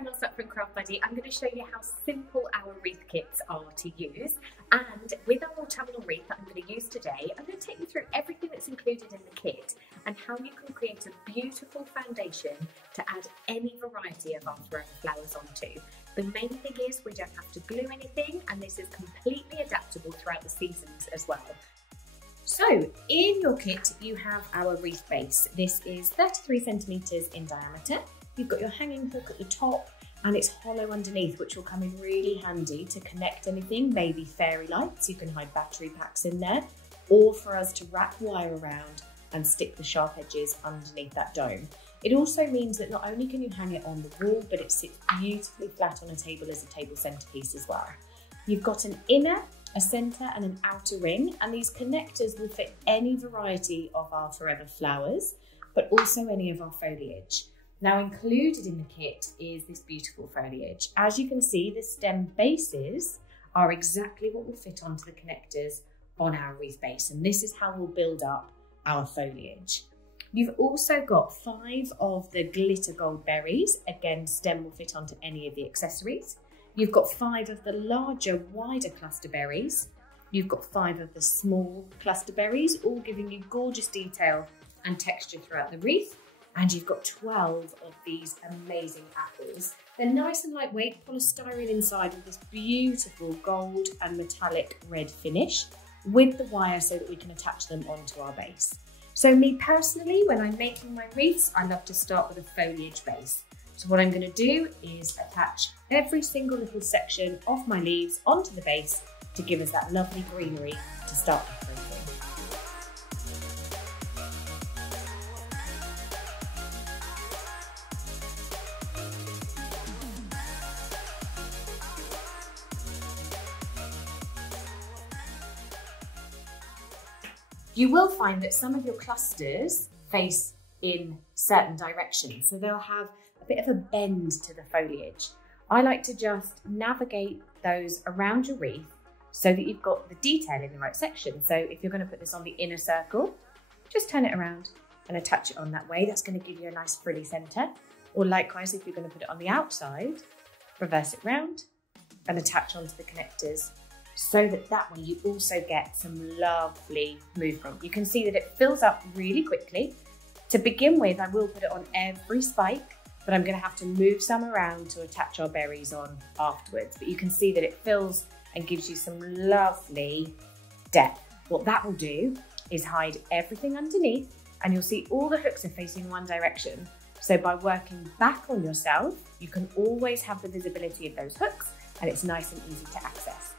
Sarah Millsop from Craft Buddy. I'm going to show you how simple our wreath kits are to use. And with our autumnal wreath that I'm going to use today, I'm going to take you through everything that's included in the kit and how you can create a beautiful foundation to add any variety of our forever flowers onto. The main thing is we don't have to glue anything, and this is completely adaptable throughout the seasons as well. So in your kit you have our wreath base. This is 33 centimetres in diameter. You've got your hanging hook at the top and it's hollow underneath, which will come in really handy to connect anything, maybe fairy lights, you can hide battery packs in there, or for us to wrap wire around and stick the sharp edges underneath that dome. It also means that not only can you hang it on the wall, but it sits beautifully flat on a table as a table centerpiece as well. You've got an inner, a centre and an outer ring, and these connectors will fit any variety of our forever flowers, but also any of our foliage. Now included in the kit is this beautiful foliage. As you can see, the stem bases are exactly what will fit onto the connectors on our wreath base, and this is how we'll build up our foliage. You've also got 5 of the glitter gold berries. Again, stem will fit onto any of the accessories. You've got 5 of the larger, wider cluster berries. You've got 5 of the small cluster berries, all giving you gorgeous detail and texture throughout the wreath. And you've got 12 of these amazing apples. They're nice and lightweight, polystyrene inside with this beautiful gold and metallic red finish with the wire so that we can attach them onto our base. So me personally, when I'm making my wreaths, I love to start with a foliage base. So what I'm going to do is attach every single little section of my leaves onto the base to give us that lovely greenery to start decorating. You will find that some of your clusters face in certain directions, so they'll have a bit of a bend to the foliage. I like to just navigate those around your wreath so that you've got the detail in the right section. So if you're going to put this on the inner circle, just turn it around and attach it on that way. That's going to give you a nice frilly centre. Or likewise, if you're going to put it on the outside, reverse it round and attach onto the connectors, so that way you also get some lovely movement. You can see that it fills up really quickly. To begin with, I will put it on every spike, but I'm going to have to move some around to attach our berries on afterwards. But you can see that it fills and gives you some lovely depth. What that will do is hide everything underneath, and you'll see all the hooks are facing one direction. So by working back on yourself, you can always have the visibility of those hooks, and it's nice and easy to access.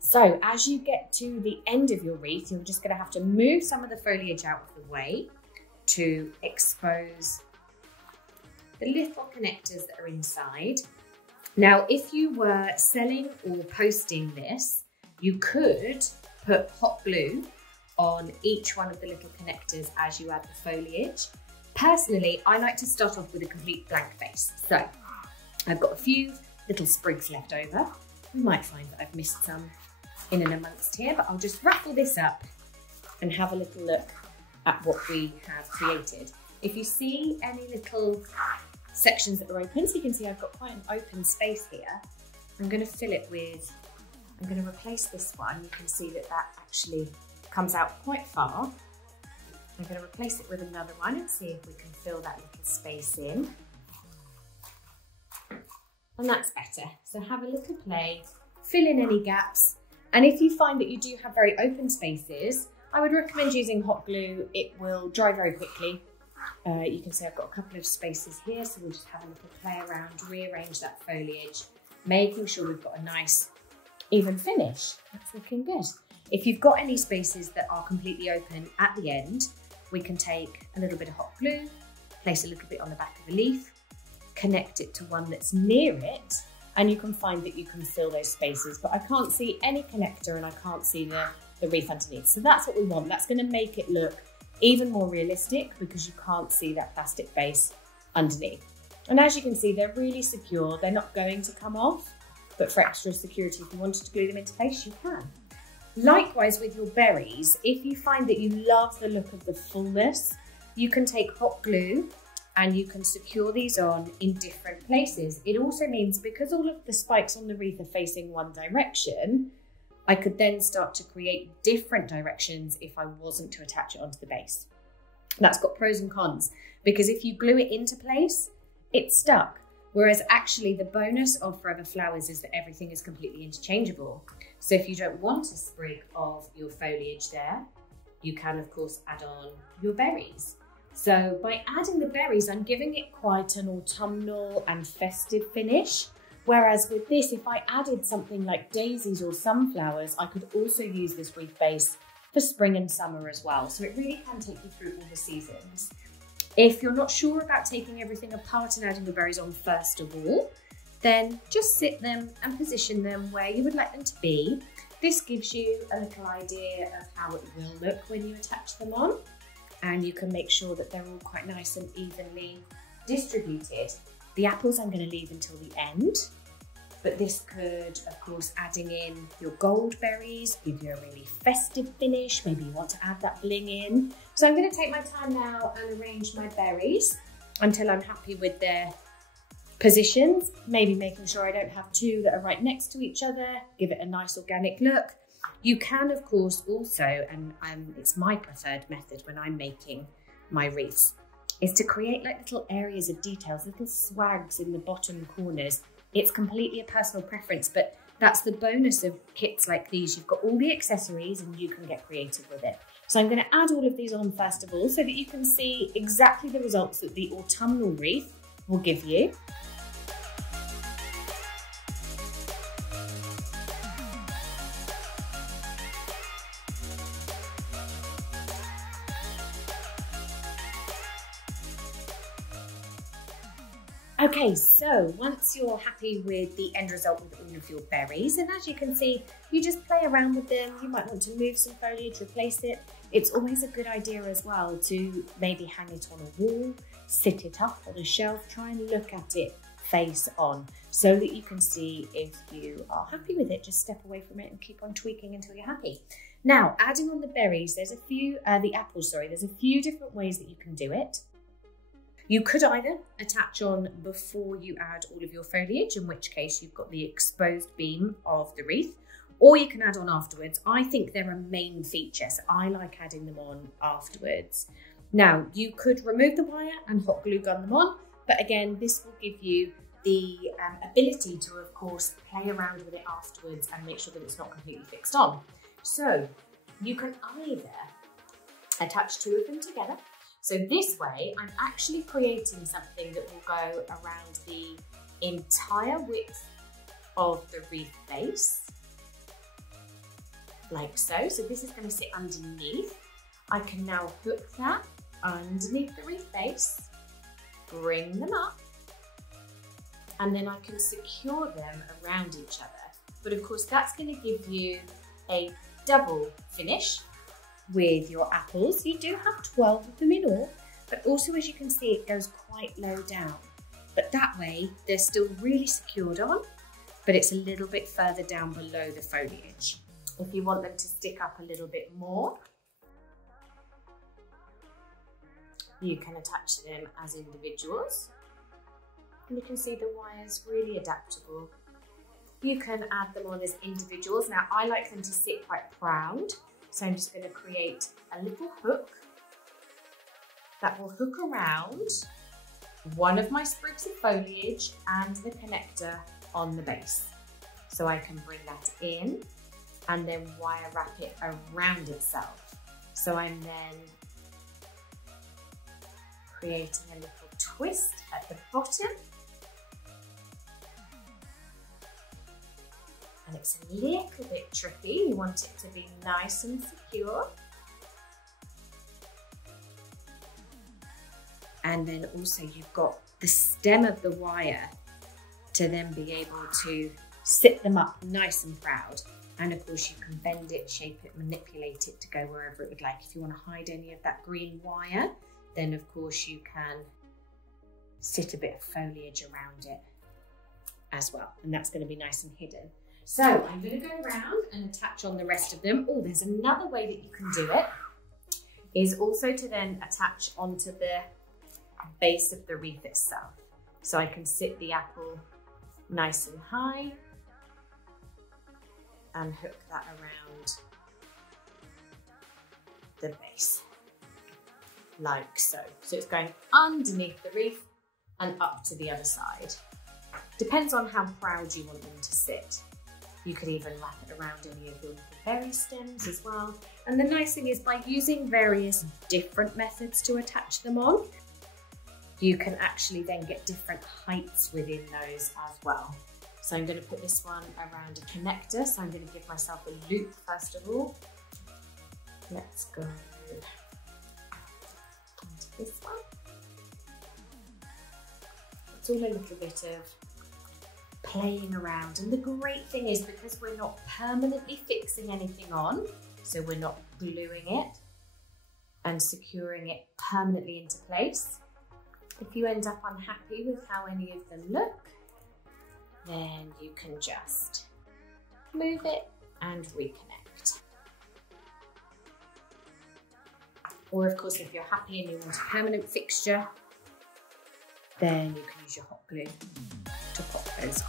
So as you get to the end of your wreath, you're just going to have to move some of the foliage out of the way to expose the little connectors that are inside. Now, if you were selling or posting this, you could put hot glue on each one of the little connectors as you add the foliage. Personally, I like to start off with a complete blank face. So I've got a few little sprigs left over. You might find that I've missed some in and amongst here, but I'll just ruffle this up and have a little look at what we have created. If you see any little sections that are open, so you can see I've got quite an open space here, I'm going to fill it with, I'm going to replace this one. You can see that that actually comes out quite far. I'm going to replace it with another one and see if we can fill that little space in. And that's better. So have a little play, fill in any gaps. And if you find that you do have very open spaces, I would recommend using hot glue. It will dry very quickly. You can see I've got a couple of spaces here, so we'll just have a little play around, rearrange that foliage, making sure we've got a nice even finish. That's looking good. If you've got any spaces that are completely open at the end, we can take a little bit of hot glue, place a little bit on the back of the leaf, connect it to one that's near it, and you can find that you can fill those spaces, but I can't see any connector and I can't see the wreath underneath. So that's what we want. That's going to make it look even more realistic because you can't see that plastic base underneath. And as you can see, they're really secure. They're not going to come off, but for extra security, if you wanted to glue them into place, you can. Likewise with your berries, if you find that you love the look of the fullness, you can take hot glue and you can secure these on in different places. It also means because all of the spikes on the wreath are facing one direction, I could then start to create different directions if I wasn't to attach it onto the base. That's got pros and cons, because if you glue it into place, it's stuck. Whereas actually the bonus of Forever Flowers is that everything is completely interchangeable. So if you don't want a sprig of your foliage there, you can of course add on your berries. So by adding the berries, I'm giving it quite an autumnal and festive finish. Whereas with this, if I added something like daisies or sunflowers, I could also use this wreath base for spring and summer as well. So it really can take you through all the seasons. If you're not sure about taking everything apart and adding the berries on first of all, then just sit them and position them where you would like them to be. This gives you a little idea of how it will look when you attach them on. And you can make sure that they're all quite nice and evenly distributed. The apples I'm going to leave until the end, but this could, of course, adding in your gold berries, give you a really festive finish. Maybe you want to add that bling in. So I'm going to take my time now and arrange my berries until I'm happy with their positions, maybe making sure I don't have two that are right next to each other, give it a nice organic look. You can, of course, also, and it's my preferred method when I'm making my wreaths, is to create like little areas of details, little swags in the bottom corners. It's completely a personal preference, but that's the bonus of kits like these. You've got all the accessories and you can get creative with it. So I'm going to add all of these on first of all so that you can see exactly the results that the autumnal wreath will give you. Okay, so once you're happy with the end result with all of your berries, and as you can see, you just play around with them. You might want to move some foliage, replace it. It's always a good idea as well to maybe hang it on a wall, sit it up on a shelf, try and look at it face on so that you can see if you are happy with it. Just step away from it and keep on tweaking until you're happy. Now, adding on the berries, there's the apples, there's a few different ways that you can do it. You could either attach on before you add all of your foliage, in which case you've got the exposed beam of the wreath, or you can add on afterwards. I think they're a main feature, so I like adding them on afterwards. Now, you could remove the wire and hot glue gun them on, but again, this will give you the ability to, of course, play around with it afterwards and make sure that it's not completely fixed on. So you can either attach two of them together. So this way, I'm actually creating something that will go around the entire width of the wreath base, like so. So this is going to sit underneath. I can now hook that underneath the wreath base, bring them up, and then I can secure them around each other. But of course, that's going to give you a double finish with your apples. You do have 12 of them in all, but also as you can see, it goes quite low down. But that way, they're still really secured on, but it's a little bit further down below the foliage. If you want them to stick up a little bit more, you can attach them as individuals. And you can see the wire's really adaptable. You can add them on as individuals. Now, I like them to sit quite proud. So I'm just going to create a little hook that will hook around one of my sprigs of foliage and the connector on the base. So I can bring that in and then wire wrap it around itself. So I'm then creating a little twist at the bottom. And it's a little bit tricky. You want it to be nice and secure. And then also you've got the stem of the wire to then be able to sit them up nice and proud. And of course you can bend it, shape it, manipulate it to go wherever it would like. If you want to hide any of that green wire, then of course you can sit a bit of foliage around it as well. And that's going to be nice and hidden. So I'm going to go around and attach on the rest of them. Oh, there's another way that you can do it, is also to then attach onto the base of the wreath itself. So I can sit the apple nice and high and hook that around the base, like so. So it's going underneath the wreath and up to the other side. Depends on how proud you want them to sit. You could even wrap it around any of your little berry stems as well. And the nice thing is, by using various different methods to attach them on, you can actually then get different heights within those as well. So I'm going to put this one around a connector. So I'm going to give myself a loop first of all. Let's go onto this one. It's all a little bit of playing around. And the great thing is, because we're not permanently fixing anything on, so we're not gluing it and securing it permanently into place, if you end up unhappy with how any of them look, then you can just move it and reconnect. Or of course, if you're happy and you want a permanent fixture, then you can use your hot glue to pop those on.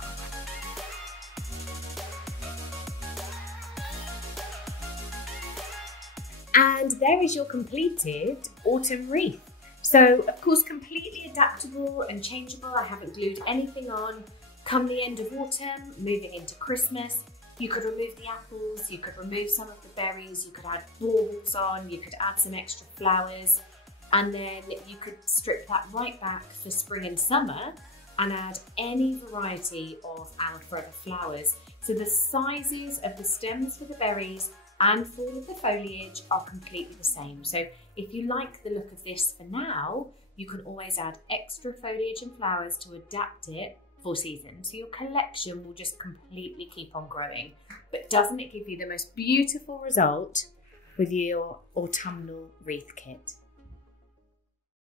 And there is your completed autumn wreath. So of course, completely adaptable and changeable. I haven't glued anything on. Come the end of autumn, moving into Christmas, you could remove the apples, you could remove some of the berries, you could add baubles on, you could add some extra flowers, and then you could strip that right back for spring and summer and add any variety of our forever flowers. So the sizes of the stems for the berries and for all of the foliage are completely the same. So if you like the look of this for now, you can always add extra foliage and flowers to adapt it for season. So your collection will just completely keep on growing. But doesn't it give you the most beautiful result with your autumnal wreath kit?